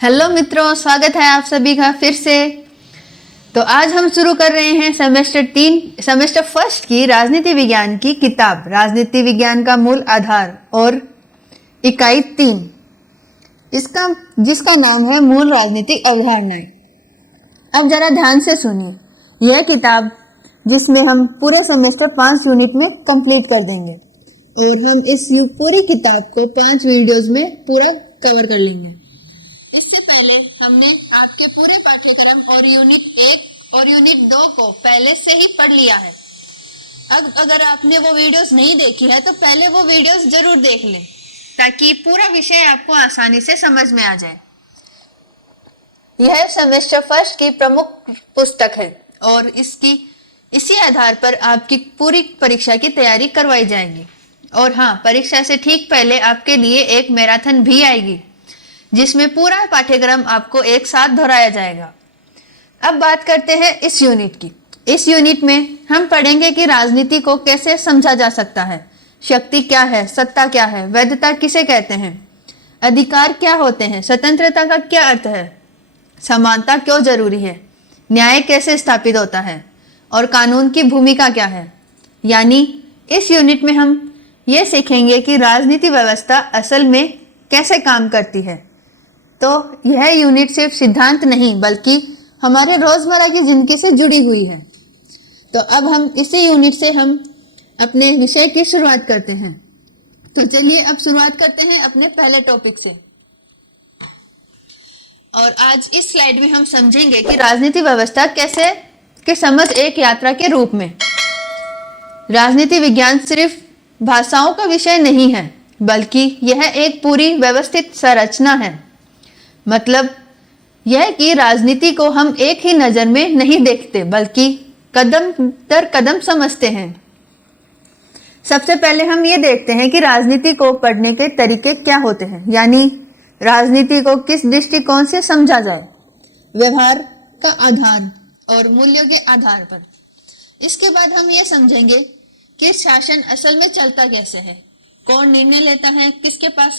Hello मित्रों, स्वागत है आप सभी का फिर से। तो आज हम शुरू कर रहे हैं सेमेस्टर फर्स्ट की राजनीति विज्ञान की किताब राजनीति विज्ञान का मूल आधार और इकाई 3 जिसका नाम है मूल राजनीतिक अवधारणाएं। अब जरा ध्यान से सुनिए, यह किताब जिसमें हम पूरे सेमेस्टर 5 यूनिट में कंप्लीट कर देंगे और हम इस पूरी किताब को 5 वीडियोस में पूरा कवर कर लेंगे। इससे पहले हमने आपके पूरे पाठ्यक्रम और यूनिट 1 और यूनिट 2 को पहले से ही पढ़ लिया है। अब अगर आपने वो वीडियोस नहीं देखी है तो पहले वो वीडियोस जरूर देख लें ताकि पूरा विषय आपको आसानी से समझ में आ जाए। यह सेमेस्टर फर्स्ट की प्रमुख पुस्तक है और इसी आधार पर आपकी पूरी परीक्षा की तैयारी करवाई जाएगी। और हाँ, परीक्षा से ठीक पहले आपके लिए एक मैराथन भी आएगी जिसमें पूरा पाठ्यक्रम आपको एक साथ दोहराया जाएगा। अब बात करते हैं इस यूनिट की। इस यूनिट में हम पढ़ेंगे कि राजनीति को कैसे समझा जा सकता है, शक्ति क्या है, सत्ता क्या है, वैधता किसे कहते हैं, अधिकार क्या होते हैं, स्वतंत्रता का क्या अर्थ है, समानता क्यों जरूरी है, न्याय कैसे स्थापित होता है और कानून की भूमिका क्या है। यानी इस यूनिट में हम ये सीखेंगे कि राजनीति व्यवस्था असल में कैसे काम करती है। तो यह यूनिट सिर्फ सिद्धांत नहीं बल्कि हमारे रोजमर्रा की जिंदगी से जुड़ी हुई है। तो अब हम इसी यूनिट से हम अपने विषय की शुरुआत करते हैं। तो चलिए अब शुरुआत करते हैं अपने पहले टॉपिक से। और आज इस स्लाइड में हम समझेंगे कि राजनीति व्यवस्था कैसे की समझ एक यात्रा के रूप में। राजनीति विज्ञान सिर्फ भाषाओं का विषय नहीं है बल्कि यह एक पूरी व्यवस्थित संरचना है। मतलब यह कि राजनीति को हम एक ही नजर में नहीं देखते बल्कि कदम दर कदम समझते हैं। सबसे पहले हम ये देखते हैं कि राजनीति को पढ़ने के तरीके क्या होते हैं, यानी राजनीति को किस दृष्टिकोण से समझा जाए, व्यवहार का आधार और मूल्यों के आधार पर। इसके बाद हम ये समझेंगे कि शासन असल में चलता कैसे है, कौन निर्णय लेता है, किसके पास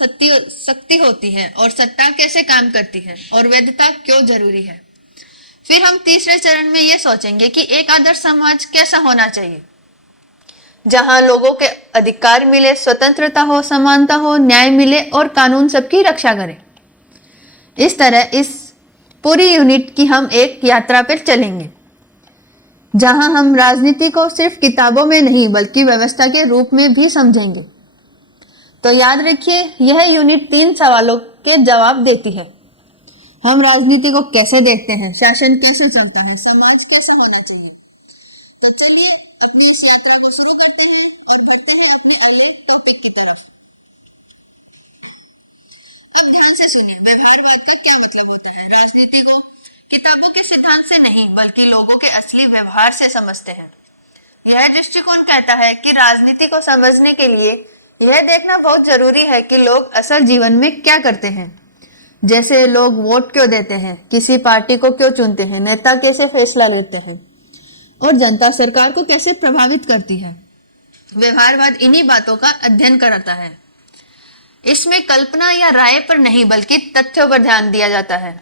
शक्ति होती है और सत्ता कैसे काम करती है और वैधता क्यों जरूरी है। फिर हम तीसरे चरण में ये सोचेंगे कि एक आदर्श समाज कैसा होना चाहिए, जहां लोगों के अधिकार मिले, स्वतंत्रता हो, समानता हो, न्याय मिले और कानून सबकी रक्षा करे। इस तरह इस पूरी यूनिट की हम एक यात्रा पर चलेंगे जहां हम राजनीति को सिर्फ किताबों में नहीं बल्कि व्यवस्था के रूप में भी समझेंगे। तो याद रखिए, यह यूनिट 3 सवालों के जवाब देती है। हम राजनीति को कैसे देखते हैं, शासन कैसे चलता है, समाज कैसा होना चाहिए। तो चलिए अपनी इस यात्रा को शुरू करते हैं और बढ़ते हैं अपने अगले टॉपिक की तरफ। अब ध्यान से सुनिए, व्यवहारवाद का क्या मतलब होता है। राजनीति को किताबों के सिद्धांत से नहीं बल्कि लोगों के असली व्यवहार से समझते हैं। यह दृष्टिकोण कहता है कि राजनीति को समझने के लिए यह देखना बहुत जरूरी है कि लोग असल जीवन में क्या करते हैं, जैसे लोग वोट क्यों देते हैं, किसी पार्टी को क्यों चुनते हैं, नेता कैसे फैसला लेते हैं और जनता सरकार को कैसे प्रभावित करती है। व्यवहारवाद इन्हीं बातों का अध्ययन करता है। इसमें कल्पना या राय पर नहीं बल्कि तथ्यों पर ध्यान दिया जाता है।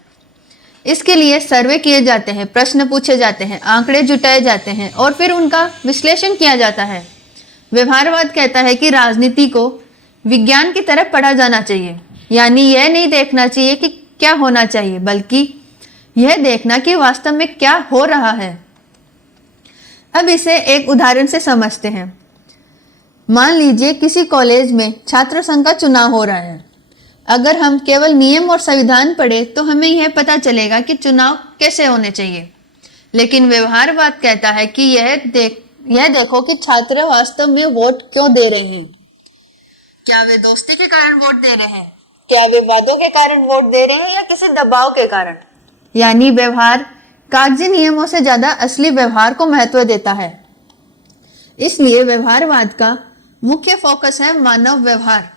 इसके लिए सर्वे किए जाते हैं, प्रश्न पूछे जाते हैं, आंकड़े जुटाए जाते हैं और फिर उनका विश्लेषण किया जाता है। व्यवहारवाद कहता है कि राजनीति को विज्ञान की तरह पढ़ा जाना चाहिए, यानी यह नहीं देखना चाहिए कि क्या होना चाहिए बल्कि यह देखना कि वास्तव में क्या हो रहा है। अब इसे एक उदाहरण से समझते हैं। मान लीजिए किसी कॉलेज में छात्र संघ का चुनाव हो रहा है। अगर हम केवल नियम और संविधान पढ़े तो हमें यह पता चलेगा कि चुनाव कैसे होने चाहिए, लेकिन व्यवहारवाद कहता है कि यह देखो कि छात्र वास्तव में वोट क्यों दे रहे हैं। क्या वे दोस्ती के कारण वोट दे रहे हैं, क्या वे वादों के कारण वोट दे रहे हैं या किसी दबाव के कारण। यानी व्यवहार कागजी नियमों से ज्यादा असली व्यवहार को महत्व देता है। इसलिए व्यवहारवाद का मुख्य फोकस है मानव व्यवहार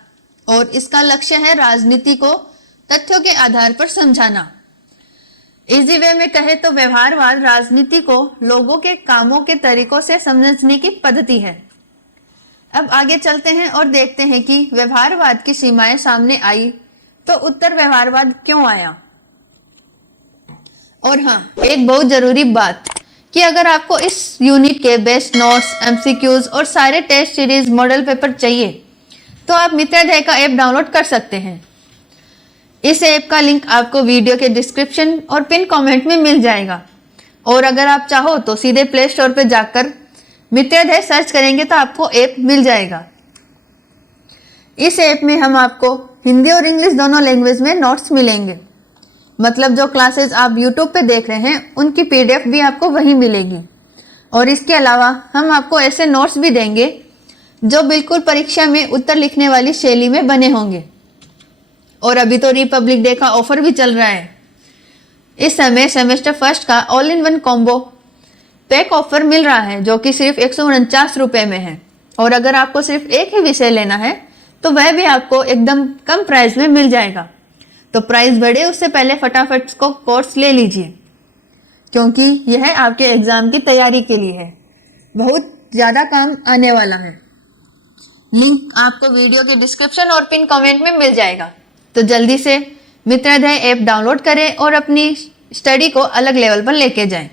और इसका लक्ष्य है राजनीति को तथ्यों के आधार पर समझाना। इजी वे में कहे तो व्यवहारवाद राजनीति को लोगों के कामों के तरीकों से समझने की पद्धति है। अब आगे चलते हैं और देखते हैं कि व्यवहारवाद की सीमाएं सामने आई तो उत्तर व्यवहारवाद क्यों आया। और हाँ, एक बहुत जरूरी बात कि अगर आपको इस यूनिट के बेस्ट नोट्स, एमसीक्यूज और सारे टेस्ट सीरीज मॉडल पेपर चाहिए तो आप मित्राध्याय का ऐप डाउनलोड कर सकते हैं। इस ऐप का लिंक आपको वीडियो के डिस्क्रिप्शन और पिन कमेंट में मिल जाएगा। और अगर आप चाहो तो सीधे प्ले स्टोर पर जाकर मित्राध्याय सर्च करेंगे तो आपको ऐप मिल जाएगा। इस ऐप में हम आपको हिंदी और इंग्लिश दोनों लैंग्वेज में नोट्स मिलेंगे। मतलब जो क्लासेस आप यूट्यूब पे देख रहे हैं उनकी पीडीएफ भी आपको वहीं मिलेगी। और इसके अलावा हम आपको ऐसे नोट्स भी देंगे जो बिल्कुल परीक्षा में उत्तर लिखने वाली शैली में बने होंगे। और अभी तो रिपब्लिक डे का ऑफर भी चल रहा है। इस समय सेमेस्टर फर्स्ट का all in one combo pack offer मिल रहा है जो कि सिर्फ 149 रुपये में है। और अगर आपको सिर्फ एक ही विषय लेना है तो वह भी आपको एकदम कम प्राइस में मिल जाएगा। तो प्राइस बढ़े उससे पहले फटाफट को कोर्स ले लीजिए, क्योंकि यह आपके एग्जाम की तैयारी के लिए है, बहुत ज़्यादा काम आने वाला है। लिंक आपको वीडियो के डिस्क्रिप्शन और पिन कमेंट में मिल जाएगा। तो जल्दी से मित्राध्याय ऐप डाउनलोड करें और अपनी स्टडी को अलग लेवल पर लेके जाएं।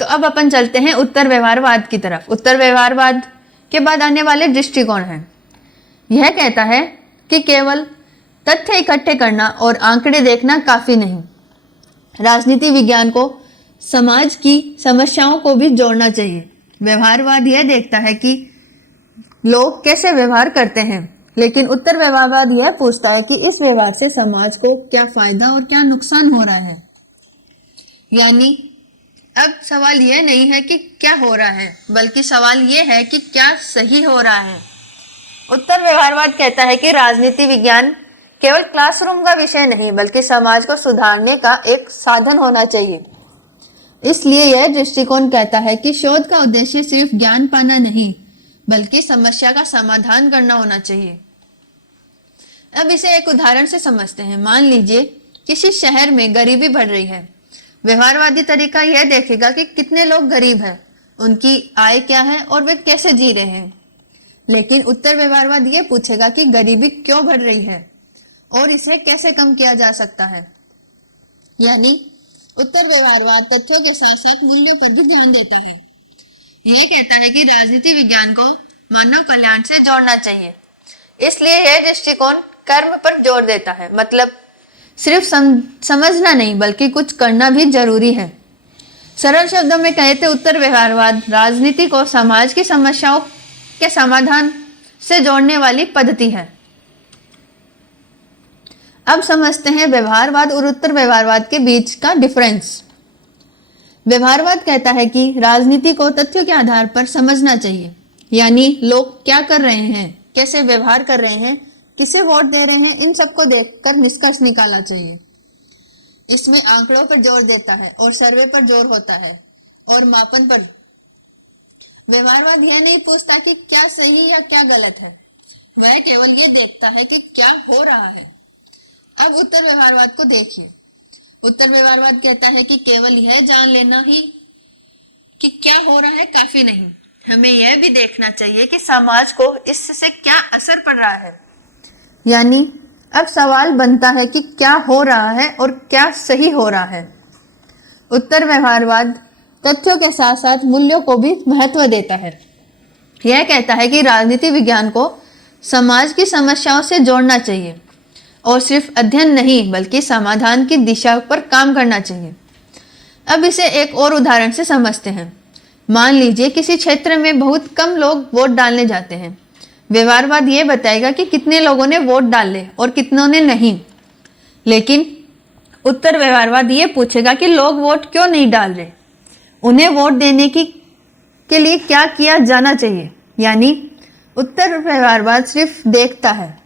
तो अब अपन चलते हैं उत्तर व्यवहारवाद की तरफ। उत्तर व्यवहारवाद के बाद आने वाले दृष्टिकोण हैं। यह कहता है कि केवल तथ्य इकट्ठे करना और आंकड़े देखना काफी नहीं, राजनीति विज्ञान को समाज की समस्याओं को भी जोड़ना चाहिए। व्यवहारवाद यह देखता है कि लोग कैसे व्यवहार करते हैं, लेकिन उत्तर व्यवहारवाद यह पूछता है कि इस व्यवहार से समाज को क्या फायदा और क्या नुकसान हो रहा है। यानी अब सवाल यह नहीं है कि क्या हो रहा है, बल्कि सवाल यह है कि क्या सही हो रहा है। उत्तर व्यवहारवाद कहता है कि राजनीति विज्ञान केवल क्लासरूम का विषय नहीं, बल्कि समाज को सुधारने का एक साधन होना चाहिए। इसलिए यह दृष्टिकोण कहता है कि शोध का उद्देश्य सिर्फ ज्ञान पाना नहीं, बल्कि समस्या का समाधान करना होना चाहिए। अब इसे एक उदाहरण से समझते हैं। मान लीजिए किसी शहर में गरीबी बढ़ रही है। व्यवहारवादी तरीका यह देखेगा कि कितने लोग गरीब हैं, उनकी आय क्या है और वे कैसे जी रहे हैं। लेकिन उत्तर व्यवहारवाद यह पूछेगा कि गरीबी क्यों बढ़ रही है और इसे कैसे कम किया जा सकता है। यानी उत्तर व्यवहारवाद तथ्यों के साथ साथ मूल्यों पर भी ध्यान देता है। यह कहता है कि राजनीति विज्ञान को मानव कल्याण से जोड़ना चाहिए। इसलिए यह दृष्टिकोण कर्म पर जोर देता है। मतलब सिर्फ समझना नहीं, बल्कि कुछ करना भी जरूरी है। सरल शब्दों में कहे तो उत्तर व्यवहारवाद राजनीति को समाज की समस्याओं के समाधान से जोड़ने वाली पद्धति है। अब समझते हैं व्यवहारवाद और उत्तर व्यवहारवाद के बीच का डिफरेंस। व्यवहारवाद कहता है कि राजनीति को तथ्यों के आधार पर समझना चाहिए, यानी लोग क्या कर रहे हैं, कैसे व्यवहार कर रहे हैं, किसे वोट दे रहे हैं, इन सबको देखकर निष्कर्ष निकालना चाहिए। इसमें आंकड़ों पर जोर देता है और सर्वे पर जोर होता है और मापन पर। व्यवहारवाद यह नहीं पूछता कि क्या सही या क्या गलत है, वह केवल ये देखता है कि क्या हो रहा है। अब उत्तर व्यवहारवाद को देखिए। उत्तर व्यवहारवाद कहता है कि केवल यह जान लेना ही कि क्या हो रहा है काफी नहीं, हमें यह भी देखना चाहिए कि समाज को इससे क्या असर पड़ रहा है। यानी अब सवाल बनता है कि क्या हो रहा है और क्या सही हो रहा है। उत्तर व्यवहारवाद तथ्यों के साथ साथ मूल्यों को भी महत्व देता है। यह कहता है कि राजनीति विज्ञान को समाज की समस्याओं से जोड़ना चाहिए और सिर्फ अध्ययन नहीं, बल्कि समाधान की दिशा पर काम करना चाहिए। अब इसे एक और उदाहरण से समझते हैं। मान लीजिए किसी क्षेत्र में बहुत कम लोग वोट डालने जाते हैं। व्यवहारवाद ये बताएगा कि कितने लोगों ने वोट डाले और कितनों ने नहीं। लेकिन उत्तर व्यवहारवाद ये पूछेगा कि लोग वोट क्यों नहीं डाल रहे, उन्हें वोट देने के लिए क्या किया जाना चाहिए। यानी उत्तर व्यवहारवाद सिर्फ देखता है,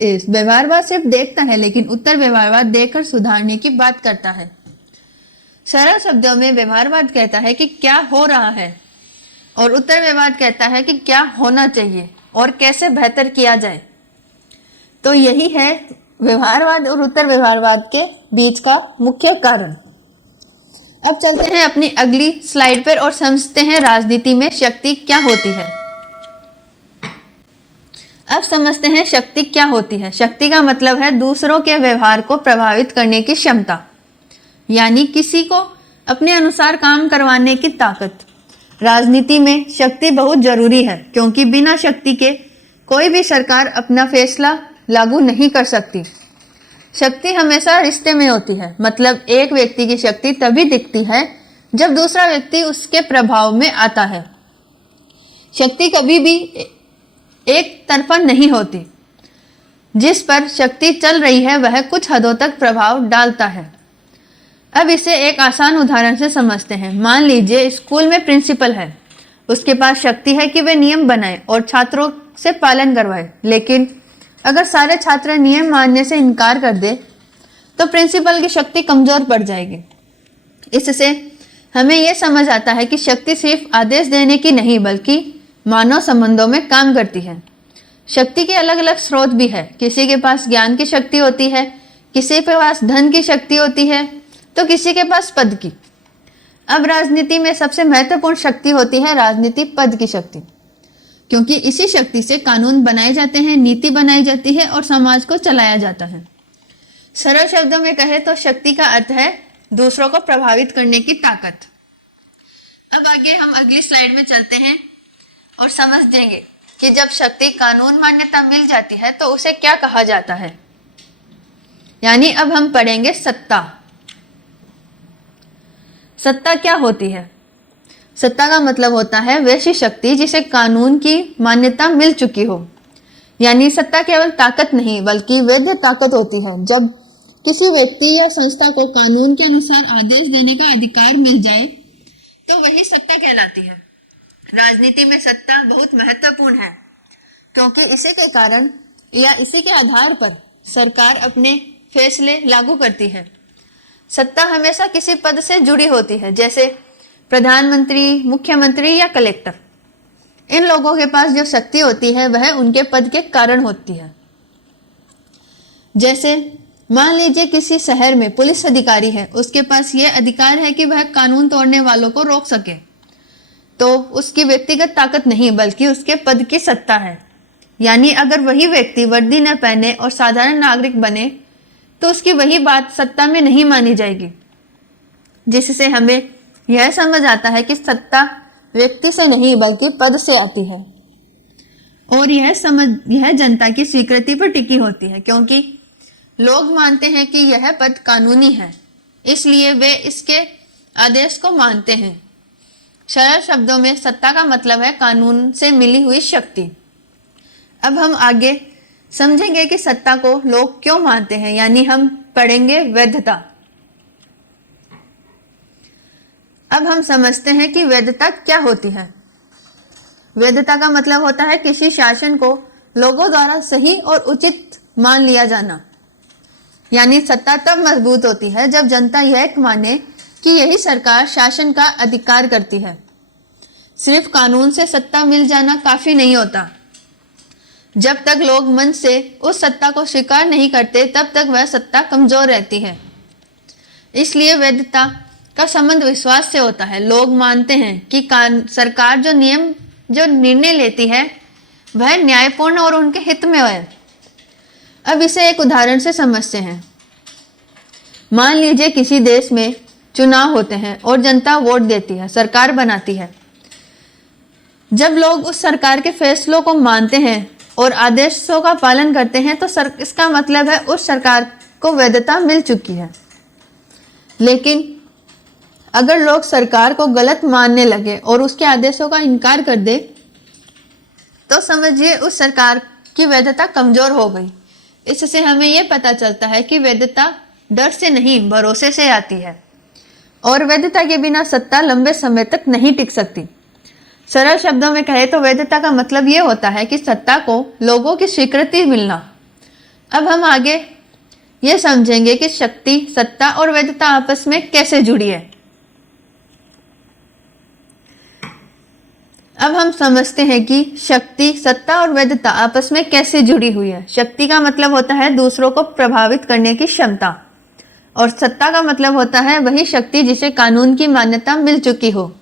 व्यवहारवाद सिर्फ देखता है, लेकिन उत्तर व्यवहारवाद देखकर सुधारने की बात करता है। सरल शब्दों में व्यवहारवाद कहता है कि क्या हो रहा है और उत्तर व्यवहार कहता है कि क्या होना चाहिए और कैसे बेहतर किया जाए। तो यही है व्यवहारवाद और उत्तर व्यवहारवाद के बीच का मुख्य कारण। अब चलते हैं अपनी अगली स्लाइड पर और समझते हैं राजनीति में शक्ति क्या होती है। अब समझते हैं शक्ति क्या होती है। शक्ति का मतलब है दूसरों के व्यवहार को प्रभावित करने की क्षमता। यानी किसी को अपने अनुसार काम करवाने की ताकत। राजनीति में शक्ति बहुत जरूरी है, क्योंकि बिना शक्ति के कोई भी सरकार अपना फैसला लागू नहीं कर सकती। शक्ति हमेशा रिश्ते में होती है, मतलब एक व्यक्ति की शक्ति तभी दिखती है जब दूसरा व्यक्ति उसके प्रभाव में आता है। शक्ति कभी भी एक तरफा नहीं होती। जिस पर शक्ति चल रही है वह कुछ हदों तक प्रभाव डालता है। अब इसे एक आसान उदाहरण से समझते हैं। मान लीजिए स्कूल में प्रिंसिपल है, उसके पास शक्ति है कि वह नियम बनाए और छात्रों से पालन करवाए, लेकिन अगर सारे छात्र नियम मानने से इनकार कर दे तो प्रिंसिपल की शक्ति कमजोर पड़ जाएगी। इससे हमें यह समझ आता है कि शक्ति सिर्फ आदेश देने की नहीं बल्कि मानव संबंधों में काम करती है। शक्ति के अलग अलग स्रोत भी है। किसी के पास ज्ञान की शक्ति होती है, किसी के पास धन की शक्ति होती है, तो किसी के पास पद की। अब राजनीति में सबसे महत्वपूर्ण शक्ति होती है राजनीति पद की शक्ति, क्योंकि इसी शक्ति से कानून बनाए जाते हैं, नीति बनाई जाती है और समाज को चलाया जाता है। सरल शब्दों में कहे तो शक्ति का अर्थ है दूसरों को प्रभावित करने की ताकत। अब आगे हम अगली स्लाइड में चलते हैं और समझ देंगे कि जब शक्ति कानून मान्यता मिल जाती है तो उसे क्या कहा जाता है। यानी अब हम पढ़ेंगे सत्ता। सत्ता क्या होती है? सत्ता का मतलब होता है वैसी शक्ति जिसे कानून की मान्यता मिल चुकी हो। यानी सत्ता केवल ताकत नहीं बल्कि वैध ताकत होती है। जब किसी व्यक्ति या संस्था को कानून के अनुसार आदेश देने का अधिकार मिल जाए तो वही सत्ता कहलाती है। राजनीति में सत्ता बहुत महत्वपूर्ण है, क्योंकि इसी के कारण या इसी के आधार पर सरकार अपने फैसले लागू करती है। सत्ता हमेशा किसी पद से जुड़ी होती है, जैसे प्रधानमंत्री, मुख्यमंत्री या कलेक्टर। इन लोगों के पास जो शक्ति होती है वह उनके पद के कारण होती है। जैसे मान लीजिए किसी शहर में पुलिस अधिकारी है, उसके पास यह अधिकार है कि वह कानून तोड़ने वालों को रोक सके, तो उसकी व्यक्तिगत ताकत नहीं बल्कि उसके पद की सत्ता है। यानी अगर वही व्यक्ति वर्दी न पहने और साधारण नागरिक बने तो उसकी वही बात सत्ता में नहीं मानी जाएगी, जिससे हमें यह समझ आता है कि सत्ता व्यक्ति से नहीं बल्कि पद से आती है और यह जनता की स्वीकृति पर टिकी होती है, क्योंकि लोग मानते हैं कि यह पद कानूनी है, इसलिए वे इसके आदेश को मानते हैं। सरल शब्दों में सत्ता का मतलब है कानून से मिली हुई शक्ति। अब हम आगे समझेंगे कि सत्ता को लोग क्यों मानते हैं, यानी हम पढ़ेंगे वैधता। अब हम समझते हैं कि वैधता क्या होती है। वैधता का मतलब होता है किसी शासन को लोगों द्वारा सही और उचित मान लिया जाना। यानी सत्ता तब मजबूत होती है जब जनता यह माने कि यही सरकार शासन का अधिकार करती है। सिर्फ कानून से सत्ता मिल जाना काफी नहीं होता। जब तक लोग मन से उस सत्ता को स्वीकार नहीं करते तब तक वह सत्ता कमजोर रहती है। इसलिए वैधता का संबंध विश्वास से होता है। लोग मानते हैं कि सरकार जो निर्णय लेती है वह न्यायपूर्ण और उनके हित में है। अब इसे एक उदाहरण से समझते हैं। मान लीजिए किसी देश में चुनाव होते हैं और जनता वोट देती है, सरकार बनाती है। जब लोग उस सरकार के फैसलों को मानते हैं और आदेशों का पालन करते हैं तो इसका मतलब है उस सरकार को वैधता मिल चुकी है। लेकिन अगर लोग सरकार को गलत मानने लगे और उसके आदेशों का इनकार कर दे तो समझिए उस सरकार की वैधता कमजोर हो गई। इससे हमें यह पता चलता है कि वैधता डर से नहीं भरोसे से आती है और वैधता के बिना सत्ता लंबे समय तक नहीं टिक सकती। सरल शब्दों में कहे तो वैधता का मतलब यह होता है कि सत्ता को लोगों की स्वीकृति मिलना। अब हम आगे यह समझेंगे कि शक्ति, सत्ता और वैधता आपस में कैसे जुड़ी है। अब हम समझते हैं कि शक्ति, सत्ता और वैधता आपस में कैसे जुड़ी हुई है। शक्ति का मतलब होता है दूसरों को प्रभावित करने की क्षमता और सत्ता का मतलब होता है वही शक्ति जिसे कानून की मान्यता मिल चुकी हो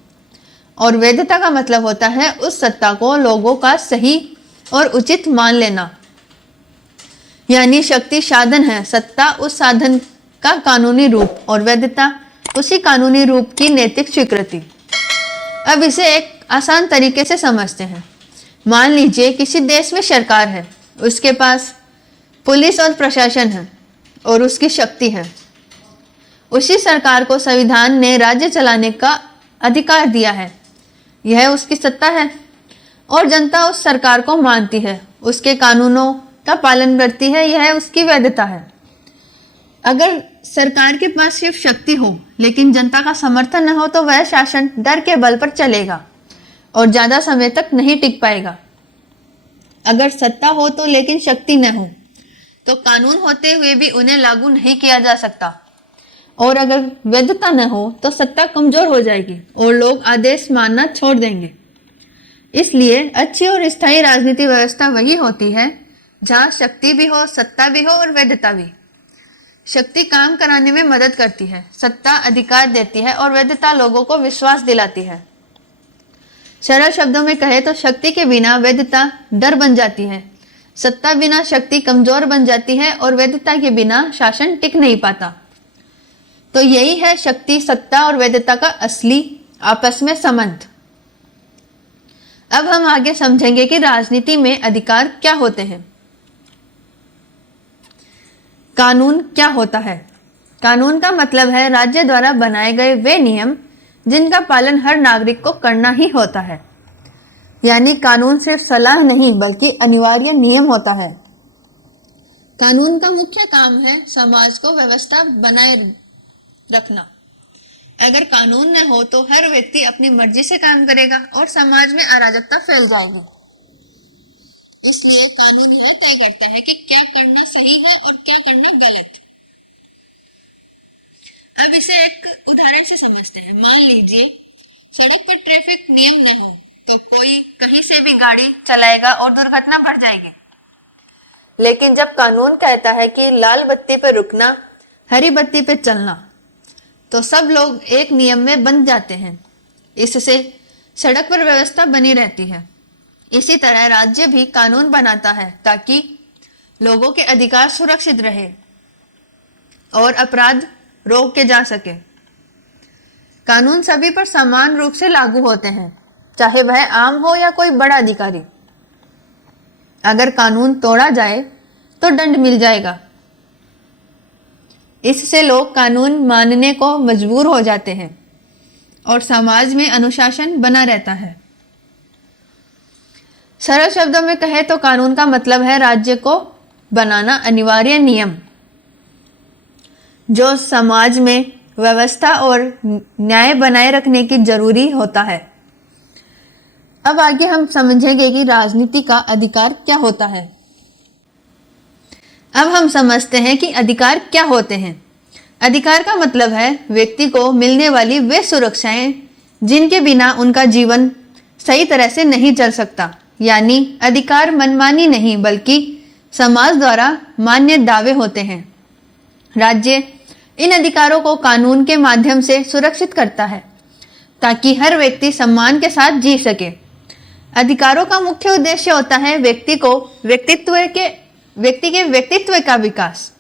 और वैधता का मतलब होता है उस सत्ता को लोगों का सही और उचित मान लेना। यानी शक्ति साधन है, सत्ता उस साधन का कानूनी रूप और वैधता उसी कानूनी रूप की नैतिक स्वीकृति। अब इसे एक आसान तरीके से समझते हैं। मान लीजिए किसी देश में सरकार है, उसके पास पुलिस और प्रशासन है और उसकी शक्ति है। उसी सरकार को संविधान ने राज्य चलाने का अधिकार दिया है, यह उसकी सत्ता है और जनता उस सरकार को मानती है, उसके कानूनों का पालन करती है, यह उसकी वैधता है। अगर सरकार के पास सिर्फ शक्ति हो लेकिन जनता का समर्थन न हो तो वह शासन डर के बल पर चलेगा और ज्यादा समय तक नहीं टिक पाएगा। अगर सत्ता हो तो लेकिन शक्ति न हो तो कानून होते हुए भी उन्हें लागू नहीं किया जा सकता, और अगर वैधता न हो तो सत्ता कमजोर हो जाएगी और लोग आदेश मानना छोड़ देंगे। इसलिए अच्छी और स्थायी राजनीति व्यवस्था वही होती है जहां शक्ति भी हो, सत्ता भी हो और वैधता भी। शक्ति काम कराने में मदद करती है, सत्ता अधिकार देती है और वैधता लोगों को विश्वास दिलाती है। सरल शब्दों में कहे तो शक्ति के बिना वैधता डर बन जाती है, सत्ता बिना शक्ति कमजोर बन जाती है और वैधता के बिना शासन टिक नहीं पाता। तो यही है शक्ति, सत्ता और वैधता का असली आपस में संबंध। अब हम आगे समझेंगे कि राजनीति में अधिकार क्या होते हैं। कानून क्या होता है? कानून का मतलब है राज्य द्वारा बनाए गए वे नियम जिनका पालन हर नागरिक को करना ही होता है। यानी कानून सिर्फ सलाह नहीं बल्कि अनिवार्य नियम होता है। कानून का मुख्य काम है समाज को व्यवस्था बनाए रखना। अगर कानून न हो तो हर व्यक्ति अपनी मर्जी से काम करेगा और समाज में अराजकता फैल जाएगी। इसलिए कानून यह तय करता है कि क्या करना सही है और क्या करना गलत। अब इसे एक उदाहरण से समझते हैं। मान लीजिए सड़क पर ट्रैफिक नियम न हो तो कोई कहीं से भी गाड़ी चलाएगा और दुर्घटना बढ़ जाएगी। लेकिन जब कानून कहता है कि लाल बत्ती पर रुकना, हरी बत्ती पर चलना, तो सब लोग एक नियम में बंध जाते हैं। इससे सड़क पर व्यवस्था बनी रहती है। इसी तरह राज्य भी कानून बनाता है ताकि लोगों के अधिकार सुरक्षित रहे और अपराध रोके जा सके। कानून सभी पर समान रूप से लागू होते हैं, चाहे वह आम हो या कोई बड़ा अधिकारी। अगर कानून तोड़ा जाए तो दंड मिल जाएगा। इससे लोग कानून मानने को मजबूर हो जाते हैं और समाज में अनुशासन बना रहता है। सरल शब्दों में कहे तो कानून का मतलब है राज्य को बनाना अनिवार्य नियम जो समाज में व्यवस्था और न्याय बनाए रखने की जरूरी होता है। अब आगे हम समझेंगे कि राजनीति का अधिकार क्या होता है। अब हम समझते हैं कि अधिकार क्या होते हैं। अधिकार का मतलब है व्यक्ति को मिलने वाली वे सुरक्षाएं जिनके बिना उनका जीवन सही तरह से नहीं चल सकता। यानी अधिकार मनमानी नहीं बल्कि समाज द्वारा मान्य दावे होते हैं। राज्य इन अधिकारों को कानून के माध्यम से सुरक्षित करता है ताकि हर व्यक्ति सम्मान के साथ जी सके। अधिकारों का मुख्य उद्देश्य होता है व्यक्ति के व्यक्तित्व का विकास।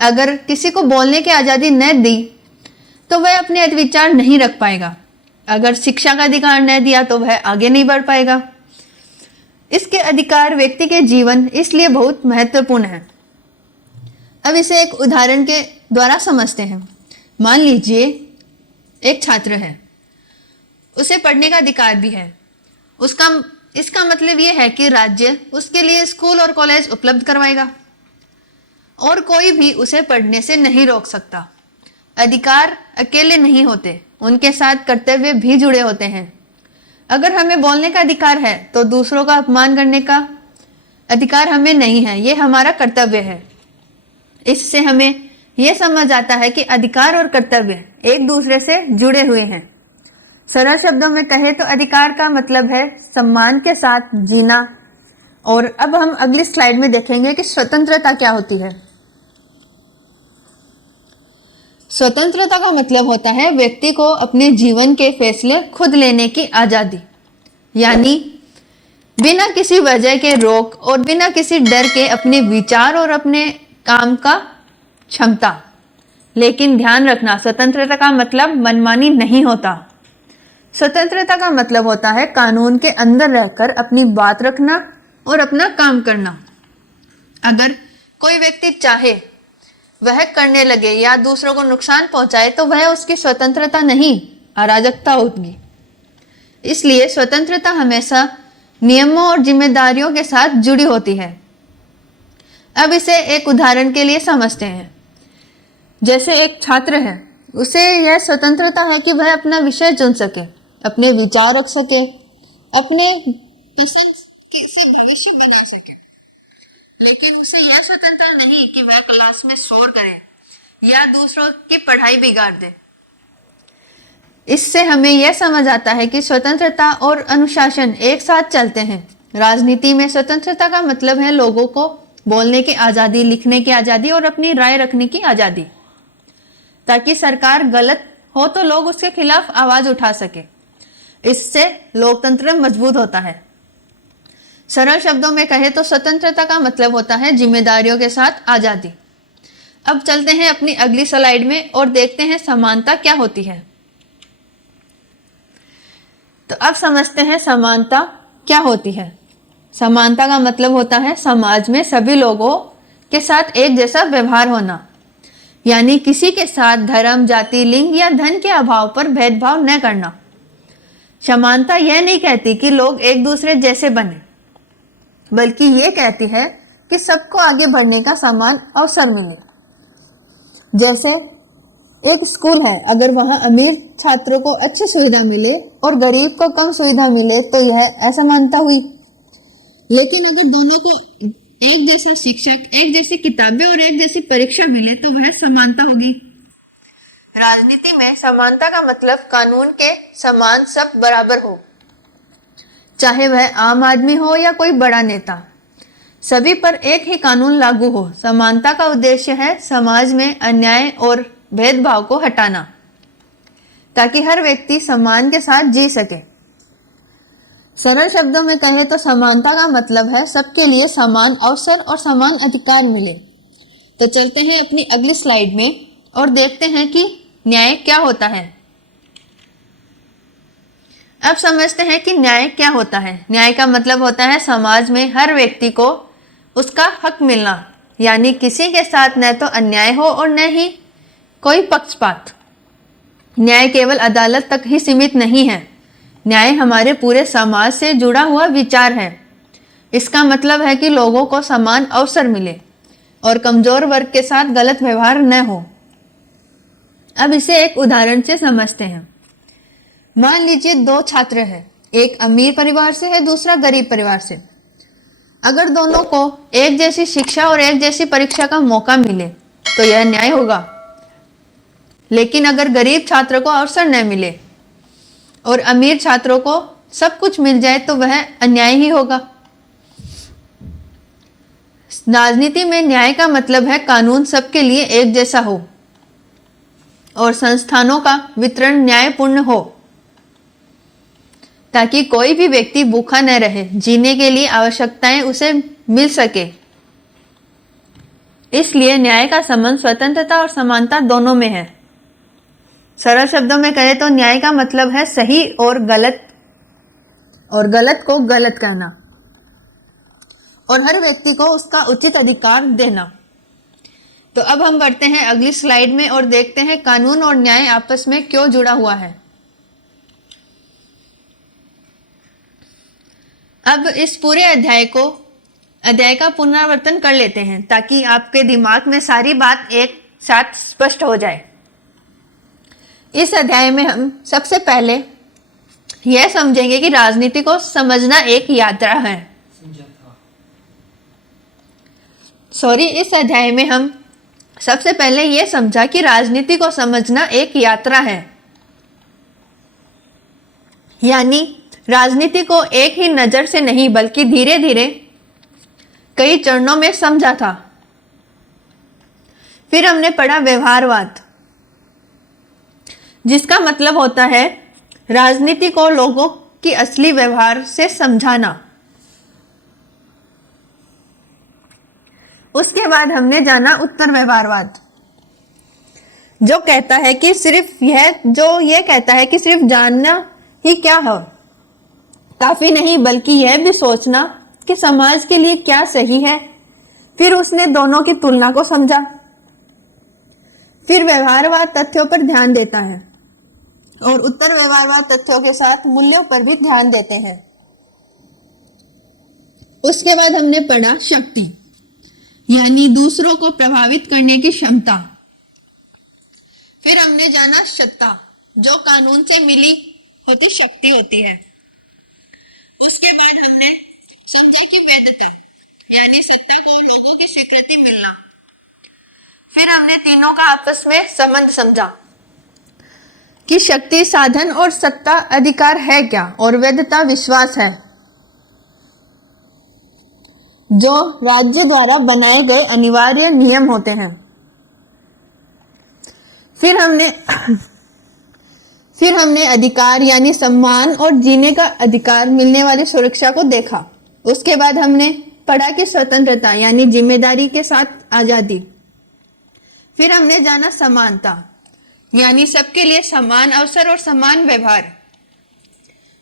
अगर किसी को बोलने की आजादी न दी तो वह अपने विचार नहीं रख पाएगा। अगर शिक्षा का अधिकार न दिया तो वह आगे नहीं बढ़ पाएगा। इसके अधिकार व्यक्ति के जीवन इसलिए बहुत महत्वपूर्ण है। अब इसे एक उदाहरण के द्वारा समझते हैं। मान लीजिए एक छात्र है, उसे पढ़ने का अधिकार भी है। इसका मतलब यह है कि राज्य उसके लिए स्कूल और कॉलेज उपलब्ध करवाएगा और कोई भी उसे पढ़ने से नहीं रोक सकता। अधिकार अकेले नहीं होते, उनके साथ कर्तव्य भी जुड़े होते हैं। अगर हमें बोलने का अधिकार है तो दूसरों का अपमान करने का अधिकार हमें नहीं है, ये हमारा कर्तव्य है। इससे हमें यह समझ आता है कि अधिकार और कर्तव्य एक दूसरे से जुड़े हुए हैं। सरल शब्दों में कहें तो अधिकार का मतलब है सम्मान के साथ जीना। और अब हम अगली स्लाइड में देखेंगे कि स्वतंत्रता क्या होती है। स्वतंत्रता का मतलब होता है व्यक्ति को अपने जीवन के फैसले खुद लेने की आजादी। यानी बिना किसी वजह के रोक और बिना किसी डर के अपने विचार और अपने काम का क्षमता। लेकिन ध्यान रखना, स्वतंत्रता का मतलब मनमानी नहीं होता। स्वतंत्रता का मतलब होता है कानून के अंदर रहकर अपनी बात रखना और अपना काम करना। अगर कोई व्यक्ति चाहे वह करने लगे या दूसरों को नुकसान पहुंचाए तो वह उसकी स्वतंत्रता नहीं, अराजकता होगी। इसलिए स्वतंत्रता हमेशा नियमों और जिम्मेदारियों के साथ जुड़ी होती है। अब इसे एक उदाहरण के लिए समझते हैं। जैसे एक छात्र है, उसे यह स्वतंत्रता है कि वह अपना विषय चुन सके, अपने विचार रख सके, अपने पसंद से भविष्य बना सके। लेकिन उसे यह स्वतंत्रता नहीं कि वह क्लास में शोर करे या दूसरों की पढ़ाई बिगाड़ दे। इससे हमें यह समझ आता है कि स्वतंत्रता और अनुशासन एक साथ चलते हैं। राजनीति में स्वतंत्रता का मतलब है लोगों को बोलने की आजादी, लिखने की आजादी और अपनी राय रखने की आजादी, ताकि सरकार गलत हो तो लोग उसके खिलाफ आवाज उठा सके। इससे लोकतंत्र मजबूत होता है। सरल शब्दों में कहे तो स्वतंत्रता का मतलब होता है जिम्मेदारियों के साथ आजादी। अब चलते हैं अपनी अगली स्लाइड में और देखते हैं समानता क्या होती है। तो अब समझते हैं समानता क्या होती है। समानता का मतलब होता है समाज में सभी लोगों के साथ एक जैसा व्यवहार होना, यानी किसी के साथ धर्म, जाति, लिंग या धन के अभाव पर भेदभाव न करना। समानता यह नहीं कहती कि लोग एक दूसरे जैसे बने, बल्कि ये कहती है कि सबको आगे बढ़ने का समान अवसर मिले। जैसे एक स्कूल है, अगर वहां अमीर छात्रों को अच्छी सुविधा मिले और गरीब को कम सुविधा मिले तो यह असमानता हुई। लेकिन अगर दोनों को एक जैसा शिक्षक, एक जैसी किताबें और एक जैसी परीक्षा मिले तो वह समानता होगी। राजनीति में समानता का मतलब कानून के समान सब बराबर हो, चाहे वह आम आदमी हो या कोई बड़ा नेता, सभी पर एक ही कानून लागू हो। समानता का उद्देश्य है समाज में अन्याय और भेदभाव को हटाना, ताकि हर व्यक्ति सम्मान के साथ जी सके। सरल शब्दों में कहे तो समानता का मतलब है सबके लिए समान अवसर और समान अधिकार मिले। तो चलते हैं अपनी अगली स्लाइड में और देखते हैं कि न्याय क्या होता है। अब समझते हैं कि न्याय क्या होता है। न्याय का मतलब होता है समाज में हर व्यक्ति को उसका हक मिलना, यानी किसी के साथ न तो अन्याय हो और न ही कोई पक्षपात। न्याय केवल अदालत तक ही सीमित नहीं है। न्याय हमारे पूरे समाज से जुड़ा हुआ विचार है। इसका मतलब है कि लोगों को समान अवसर मिले और कमजोर वर्ग के साथ गलत व्यवहार न हो। अब इसे एक उदाहरण से समझते हैं। मान लीजिए दो छात्र हैं, एक अमीर परिवार से है, दूसरा गरीब परिवार से। अगर दोनों को एक जैसी शिक्षा और एक जैसी परीक्षा का मौका मिले तो यह न्याय होगा। लेकिन अगर गरीब छात्र को अवसर न मिले और अमीर छात्रों को सब कुछ मिल जाए तो वह अन्याय ही होगा। राजनीति में न्याय का मतलब है कानून सबके लिए एक जैसा हो और संस्थानों का वितरण न्यायपूर्ण हो, ताकि कोई भी व्यक्ति भूखा न रहे, जीने के लिए आवश्यकताएं उसे मिल सके। इसलिए न्याय का संबंध स्वतंत्रता और समानता दोनों में है। सरल शब्दों में कहे तो न्याय का मतलब है सही और गलत को गलत कहना और हर व्यक्ति को उसका उचित अधिकार देना। तो अब हम बढ़ते हैं अगली स्लाइड में और देखते हैं कानून और न्याय आपस में क्यों जुड़ा हुआ है। अब इस पूरे अध्याय का पुनरावर्तन कर लेते हैं ताकि आपके दिमाग में सारी बात एक साथ स्पष्ट हो जाए। इस अध्याय में हम सबसे पहले यह समझेंगे कि राजनीति को समझना एक यात्रा है। इस अध्याय में हम सबसे पहले यह समझा कि राजनीति को समझना एक यात्रा है, यानी राजनीति को एक ही नजर से नहीं बल्कि धीरे धीरे कई चरणों में समझा था। फिर हमने पढ़ा व्यवहारवाद, जिसका मतलब होता है राजनीति को लोगों की असली व्यवहार से समझाना। उसके बाद हमने जाना उत्तर व्यवहारवाद, जो कहता है कि सिर्फ ये कहता है कि सिर्फ जानना ही क्या हो काफी नहीं, बल्कि यह भी सोचना कि समाज के लिए क्या सही है। फिर उसने दोनों की तुलना को समझा। फिर व्यवहारवाद तथ्यों पर ध्यान देता है और उत्तर व्यवहारवाद तथ्यों के साथ मूल्यों पर भी ध्यान देते हैं। उसके बाद हमने पढ़ा शक्ति, यानी दूसरों को प्रभावित करने की क्षमता। फिर हमने जाना सत्ता, जो कानून से मिली होती शक्ति होती है। उसके बाद हमने समझा कि वैधता, यानी सत्ता को लोगों की स्वीकृति मिलना। फिर हमने तीनों का आपस में संबंध समझा कि शक्ति साधन और सत्ता अधिकार है क्या, और वैधता विश्वास है जो राज्य द्वारा बनाए गए अनिवार्य नियम होते हैं। फिर हमने अधिकार यानी सम्मान और जीने का अधिकार मिलने वाली सुरक्षा को देखा। उसके बाद हमने पढ़ा कि स्वतंत्रता यानी जिम्मेदारी के साथ आजादी। फिर हमने जाना समानता, यानी सबके लिए समान अवसर और समान व्यवहार।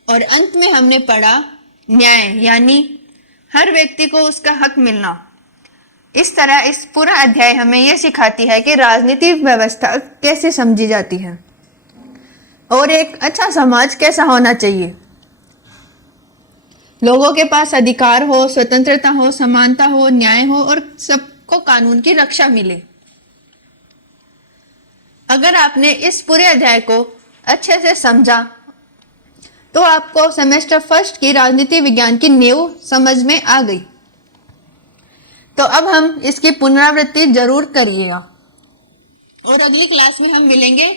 और अंत में हमने पढ़ा न्याय, यानी हर व्यक्ति को उसका हक मिलना। इस तरह इस पूरा अध्याय हमें यह सिखाती है कि राजनीतिक व्यवस्था कैसे समझी जाती है और एक अच्छा समाज कैसा होना चाहिए। लोगों के पास अधिकार हो, स्वतंत्रता हो, समानता हो, न्याय हो और सबको कानून की रक्षा मिले। अगर आपने इस पूरे अध्याय को अच्छे से समझा तो आपको सेमेस्टर फर्स्ट की राजनीति विज्ञान की नींव समझ में आ गई। तो अब हम इसकी पुनरावृत्ति जरूर करिएगा और अगली क्लास में हम मिलेंगे,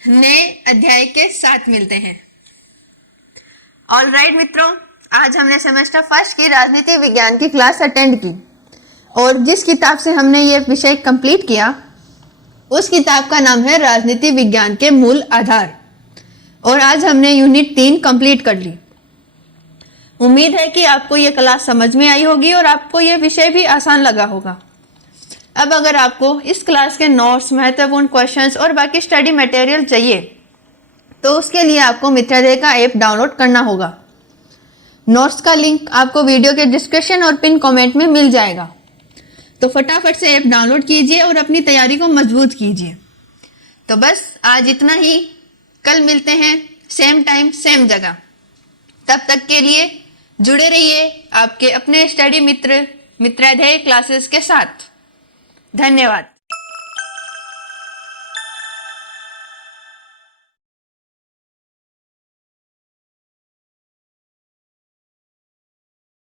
नए अध्याय के साथ मिलते हैं। ऑलराइट मित्रों, आज हमने सेमेस्टर फर्स्ट की राजनीति विज्ञान की क्लास अटेंड की और जिस किताब से हमने ये विषय कंप्लीट किया उस किताब का नाम है राजनीति विज्ञान के मूल आधार। और आज हमने यूनिट 3 कंप्लीट कर ली। उम्मीद है कि आपको ये क्लास समझ में आई होगी और आपको ये विषय भी आसान लगा होगा। अब अगर आपको इस क्लास के नोट्स, महत्वपूर्ण क्वेश्चंस और बाकी स्टडी मटेरियल चाहिए तो उसके लिए आपको मित्रालय का ऐप डाउनलोड करना होगा। नोट्स का लिंक आपको वीडियो के डिस्क्रिप्शन और पिन कमेंट में मिल जाएगा। तो फटाफट से ऐप डाउनलोड कीजिए और अपनी तैयारी को मजबूत कीजिए। तो बस आज इतना ही, कल मिलते हैं सेम टाइम सेम जगह। तब तक के लिए जुड़े रहिए आपके अपने स्टडी मित्र मित्राध्याय क्लासेस के साथ। धन्यवाद।